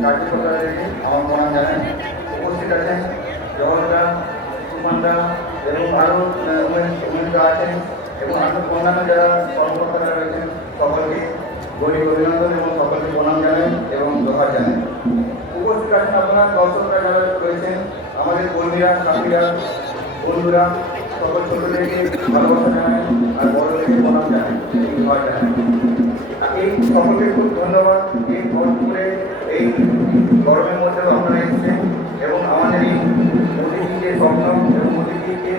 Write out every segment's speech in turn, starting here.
কার্যকলাপে আমার প্রণাম জানাই। উপস্থিত আছেন জগৎদা, সুমানদা এবং আরও উমেশদা আছেন এবং আরও অন্যান্য যারা কর্মকর্তারা রয়েছেন সকলকে গরিব অভিনন্দন এবং সকলকে প্রণাম জানাই এবং জোহার জানাই। উপস্থিত আছেন আপনারা দর্শকরা যারা রয়েছেন, আমাদের কর্মীরা, সাথীরা, বন্ধুরা, সকল ছোটদেরকে ভালোবাসা জানাই আর বড়দেরকে প্রণাম জানাই এবং জোহার জানাই। এই সকলকে খুব ধন্যবাদ। এই ভরপুরে এই গরমের মধ্যেও আপনারা এসেছেন এবং আমাদের এই মোদীজির যে স্বপ্ন এবং মোদীজির যে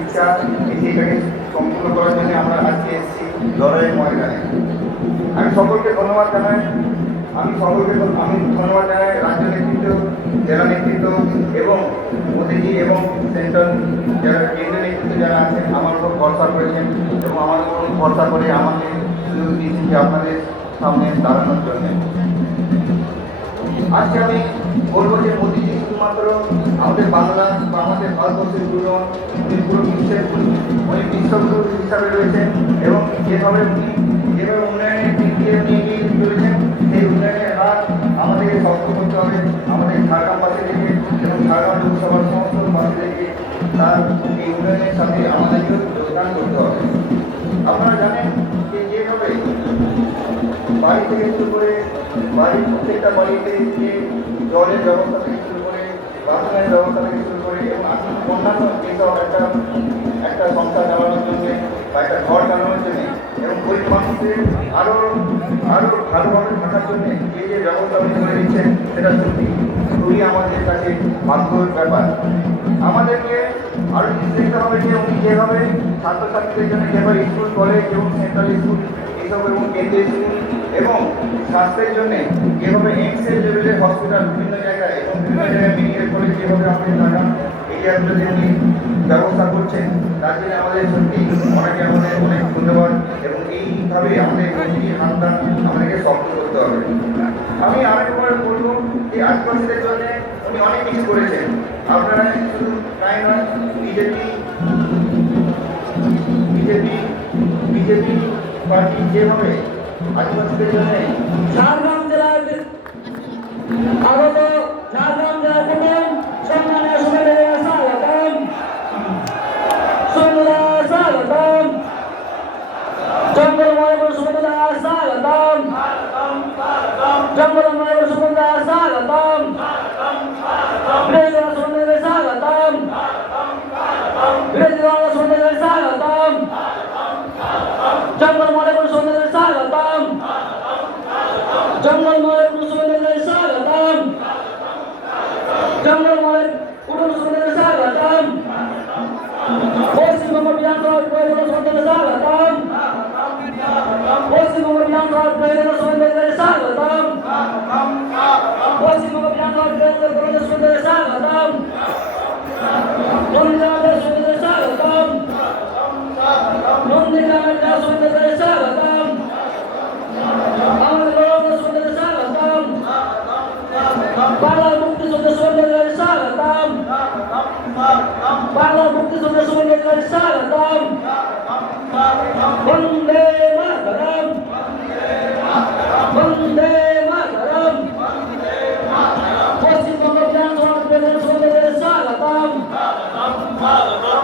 ইচ্ছা এটিকে সম্পূর্ণ করার জন্য আমরা আজকে এসেছি লড়াইয়ের ময়দানে। আমি সকলকে ধন্যবাদ জানাই। আমি ধন্যবাদ জানাই রাজ্য নেতৃত্ব, জেলা নেতৃত্ব এবং মোদীজি এবং সেন্ট্রাল যারা কেন্দ্রীয় নেতৃত্ব যারা আছেন আমার উপর ভরসা করেছেন এবং আমার উপর ভরসা করে আমাকে সুযোগ দিয়েছেন যে আপনাদের সামনে দাঁড়ানোর জন্য। আজকে আমি বলবো যে মোদীজি শুধুমাত্র আমাদের বাংলা বা আমাদের ভারতবর্ষের গুরু নন, উনি পুরো বিশ্বের উনি বিশ্বগুরু হিসাবে রয়েছেন এবং যেভাবে উন্নয়নের দিক দিয়ে এগিয়ে চলেছেন সেই উন্নয়নের হার আমাদেরকে শক্ত করতে হবে। আমাদের ঝাড়গ্রাম পাশে থেকে এবং ঝাড়গ্রাম লোকসভার সমস্ত পাশে থেকে তার এই উন্নয়নের সাথে আমাদেরকে যোগদান করতে হবে। আপনারা জানেন যে যেভাবে বাড়ি থেকে শুরু করে বাড়ির প্রত্যেকটা বাড়িতে যে জলের ব্যবস্থা থেকে শুরু করে বাথরুমের ব্যবস্থা থেকে শুরু করে এবং অন্যান্য যেসব একটা সংসার চালানোর জন্য বা একটা ঘর চালানোর জন্য এবং ওই মানুষদের আরও ভালোভাবে থাকার জন্য যে ব্যবস্থা উনি করে দিচ্ছেন সেটা সত্যি খুবই আমাদের কাছে বাধ্যর ব্যাপার। আমাদেরকে আরও জিনিস দেখতে হবে যে উনি যেভাবে ছাত্রছাত্রীদের জন্য যেভাবে স্কুল, কলেজ এবং সেন্ট্রাল স্কুল এইসব এবং কেন্দ্রীয় স্কুল এবং স্বাস্থ্যের জন্য যেভাবে এইমসের লেভেলের হসপিটাল বিভিন্ন জায়গায় এবং বিভিন্ন জায়গায় মেডিকেল কলেজ যেভাবে আমাদের ঢাকা এরিয়াগুলোতে উনি ব্যবস্থা করছেন তার জন্য আমাদের সত্যি অনেক ধন্যবাদ এবং এইভাবে আমাদের মোদীজির হাতটা আমাদেরকে শক্ত করতে হবে। আমি আরেকবার বলবো যে আদিবাসীদের জন্য উনি অনেক কিছু করেছেন। আপনারা শুধু তাই নয়, বিজেপি পার্টি যেভাবে আদিবাসীদের জন্য ঝাড়গ্রাম জেলার আগত ঝাড়গ্রাম জেলার প্রথম সম্মানীয় সুবেদার স্বাগতম, সুবেদার স্বাগতম, জঙ্গলময়পুর সুবেদার স্বাগতম, জঙ্গলময়পুর সুবেদার স্বাগতম, বিরেজওয়ালা সুবেদার স্বাগতম, বিরেজওয়ালা সুবেদার স্বাগতম, জঙ্গলময়পুর সুবেদার স্বাগতম, জঙ্গলময়পুর সুবেদার স্বাগতম, জঙ্গলময়পুর সুবেদার স্বাগতম, পশ্চিমবঙ্গ বিধানসভা সুবেদার স্বাগতম, পশ্চিমবঙ্গ বিধানসভা সুবেদার স্বাগতম, পশ্চিমবঙ্গ বিধানসভা সুবেদার স্বাগতম, নন্দীগ্রামের সুবেদার স্বাগতম, নন্দীগ্রামের সুবেদার স্বাগতম, আমাদের লোকের সুবেদার স্বাগতম, বাংলার মুক্তি সুবেদার স্বাগতম, বাংলার মুক্তি সুবেদার স্বাগতম, বন্দে মাতরম, বন্দে মাতরম, পশ্চিমবঙ্গ বিধানসভা সুবেদার স্বাগতম, স্বাগতম,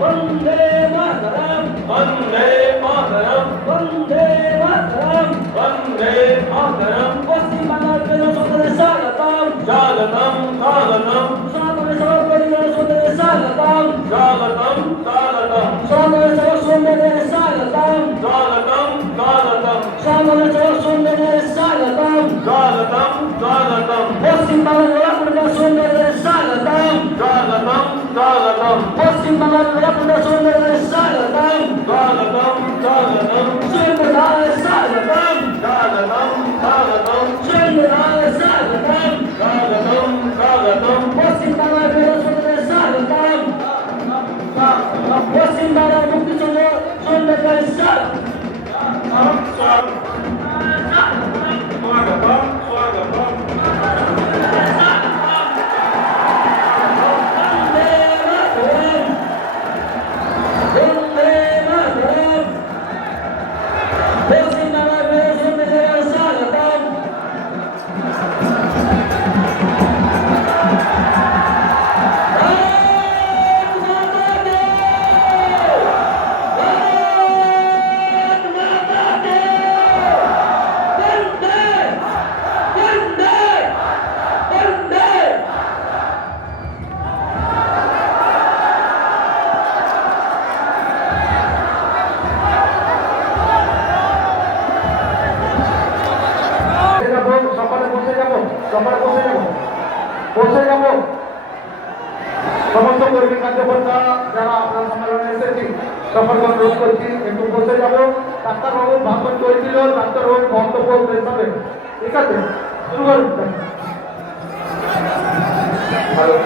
বন্দে মাতরম, বন্দে মাতরম, বন্দে মাতরম, বন্দে মাতরম, পশ্চিম বাংলার সুবেদার স্বাগতম, স্বাগতম, স্বাগতম, সকলের সভাপতিদের সুবেদার স্বাগতম, স্বাগতম, স্বাগতম, সকলের সুবেদার স্বাগতম, স্বাগতম, স্বাগতম, সকলের সুবেদার স্বাগতম, স্বাগতম, স্বাগতম, পশ্চিম বাংলার সুবেদার স্বাগতম, স্বাগতম, স্বাগতম, পশ্চিম বাংলার সুবেদার স্বাগতম, স্বাগতম, স্বাগতম, সুবেদার স্বাগতম, স্বাগতম, স্বাগতম, সুবেদার স্বাগতম, স্বাগতম, স্বাগতম, পশ্চিম বাংলার সুবেদার স্বাগতম, পশ্চিম বাংলার মুক্তি সুবেদার স্বাগতম, পশ্চিম বাংলার তোমরা বসে যাবো সমস্ত কর্মী কার্যকর্তা যারা আপনার সম্মেলনে এসেছি সকলকে অনুরোধ করছি একটু বসে যাবো। ডাক্তারবাবু ভাষণ চলছিল, ডাক্তারবাবুর বক্তব্য শেষ হবে, ঠিক আছে? শুরু করুন। ভালো,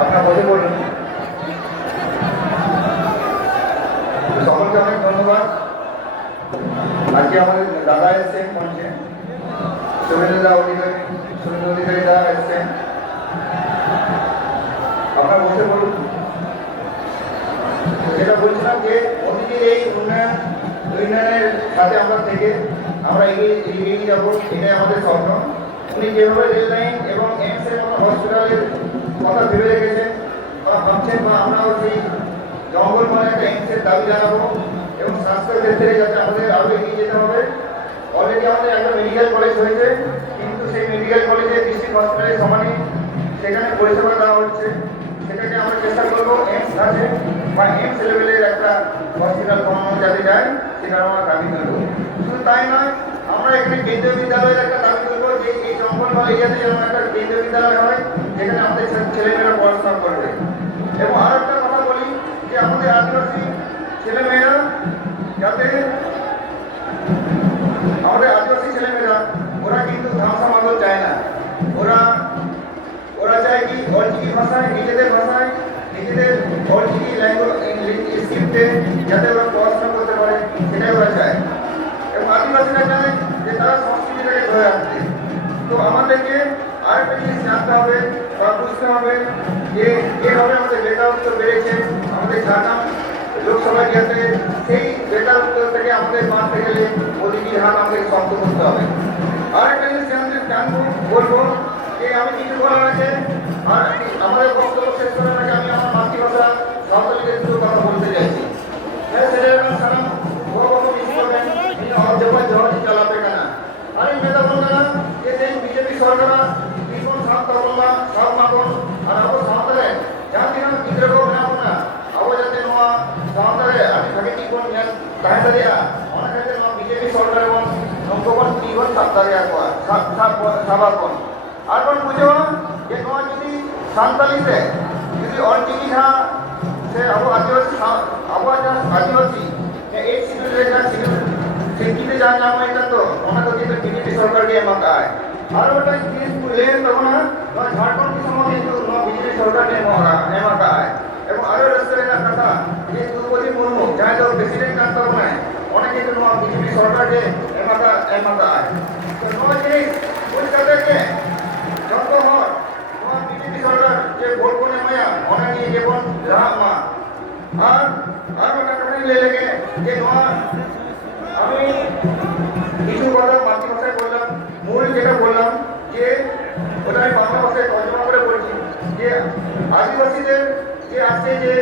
আপনার বসে পড়ুন। সকলকে অনেক ধন্যবাদ। আজকে আমাদের দাদা এসছেন মঞ্চে, শুভেন্দু অধিকারী দাদা এসছেন। আপনারা বসে বলুন। যেটা বলছিলাম যে মোদীজির এই উন্নয়নের সাথে আমরা থেকে আমরা এগিয়ে যাবো, এটাই আমাদের স্বপ্ন। উনি যেভাবে রেল লাইন এবং এইমসের মতো হসপিটালের কথা ভেবে রেখেছেন বা ভাবছেন, বা আমরাও সেই জঙ্গলময় একটা এইমসের দাবি জানাবো এবং স্বাস্থ্য ক্ষেত্রে যাতে আমাদের আরও এগিয়ে যেতে হবে। অলরেডি আমাদের একটা মেডিকেল কলেজ হয়েছে, কিন্তু সেই মেডিকেল কলেজে ডিস্ট্রিক্ট হসপিটালের সমানই সেখানে পরিষেবা দেওয়া হচ্ছে। সেটাকে আমরা চেষ্টা করবো এইমস আছে বা এইমস লেভেলের একটা হসপিটাল বানানো যাতে যায়, সেটা আমরা দাবি করবো। শুধু তাই নয়, আমরা এখানে কেন্দ্রীয় বিদ্যালয়ের একটা দাবি করবো যে এই জঙ্গলমহল এরিয়াতে যেন একটা কেন্দ্রীয় বিদ্যালয় হয়, যেখানে আমাদের ছেলেমেয়েরা পড়াশোনা করবে। এবং আর একটা কথা বলি যে আমাদের আদিবাসী ছেলেমেয়েরা যাতে ওরা কিন্তু ধামসা মাদল চায় না। ওরা চায় কি অলচিকি ভাষায়, নিজেদের ভাষায়, নিজেদের অলচিকি ল্যাঙ্গুয়েজ স্ক্রিপ্টে যাতে ওরা পড়াশোনা করতে পারে, সেটাই ওরা চায়। এবং আদিবাসীরা চায় যে তারা সংস্কৃতিটাকে ধরে রাখতে। তো আমাদেরকে আরেকটা জিনিস জানতে হবে বা বুঝতে হবে যে যেভাবে আমাদের বেকারত্ব বেড়েছে আমাদের ঝাড়গ্রাম লোকসভা যাতে সেই বেকারত্ব থেকে আমাদের বাঁচতে গেলে মোদীজির হাত আমাদের শক্ত করতে হবে। আরেকটা জিনিস জানবো বলবো যে আমি কিছু বলার আছে, আর আমাদের বক্তব্য শেষ করার আগে আমি আমার মাতৃভাষা সাঁওতালিদের দুটো কথা বলতে চাইছি। হ্যাঁ, সালাম বহু মিস করবেন, জহাজ চালাবে কেনা আর এই মেধা বলবে যে সেই বিজেপি সরকার ভীষণ সান্তা বললাম সব মাগন আর আবো সাঁওতালে জানতে না বিদ্রোহ বানাবো না আবো যাতে নোয়া সাঁওতালে আমি থাকে কি কোন তাহে দাঁড়িয়া অনেক ক্ষেত্রে বিজেপি সরকার এবং নৌকবন জীবন সাপ্তাহিয়া কোয়া সাবার কোন আর কোন বুঝো যে নোয়া যদি সাঁওতালিতে যদি অলচিকি ঝাঁ সে আবো আদিবাসী এই শিডিউলের যা শিডিউল শিক্ষিতে যা নাম এটা তো ওনা তো কিন্তু বিজেপি সরকার দিয়ে মাকায় আর ওটা জিনিস লেন তখন না ঝাড়খণ্ড সময় কিন্তু বিজেপি সরকার দিয়ে মাকায় এবং আরো রাস্তার কথা যে দ্রৌপদী মুর্মু যাই তো প্রেসিডেন্ট কাজ করবো না অনেক কিন্তু বিজেপি সরকারকে এমাকায় তো নয় জিনিস পরিষ্কার দেখে যত হয় বিজেপি সরকার যে ভোট করে মায়া অনেক নিয়ে যেমন রাম মা আর আরো কাটাকাটি লেগে যে আমি কিছু কথা মাতৃভাষায় বললাম, মূল যেটা বললাম যে ওটা আমি বাংলা ভাষায় তর্জমা করে বলছি যে আদিবাসীদের যে আছে যে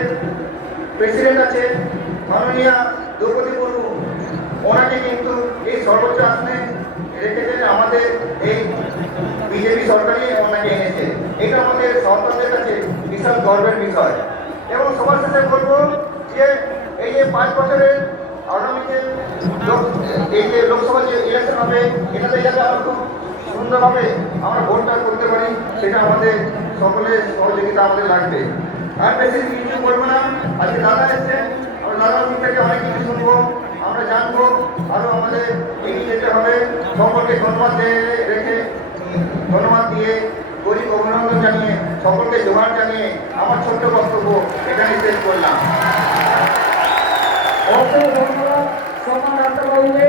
প্রেসিডেন্ট আছে মাননীয়া দ্রৌপদী মুর্মু, ওনাকে কিন্তু এই সর্বোচ্চ আসনে রেখেছেন আমাদের এই বিজেপি সরকারই ওনাকে এনেছে। এটা আমাদের সরকারদের কাছে বিশাল গর্বের বিষয়। এবং সবার সাথে বলবো যে এই যে 5 বছরের আগামীতে এই যে লোকসভা যে ইলেকশন হবে এটাতে যাতে আমরা খুব সুন্দরভাবে আমরা ভোটটা করতে পারি, সেটা আমাদের সকলের সহযোগিতা আমাদের লাগবে। আর বেশি কিছু বলবো না, আজকে দাদা এসছেন, আমরা দাদার মুখ থেকে অনেক কিছু শুনবো, আমরা জানবো, আরও আমাদের এগিয়ে যেতে হবে। সকলকে ধন্যবাদ দিয়ে গরিব অভিনন্দন জানিয়ে সকলকে জোহার জানিয়ে আমার ছোট্ট বক্তব্য এখানে শেষ করলাম। অসংখ্য ধন্যবাদ সম্মান ডাক্তারবাবুকে।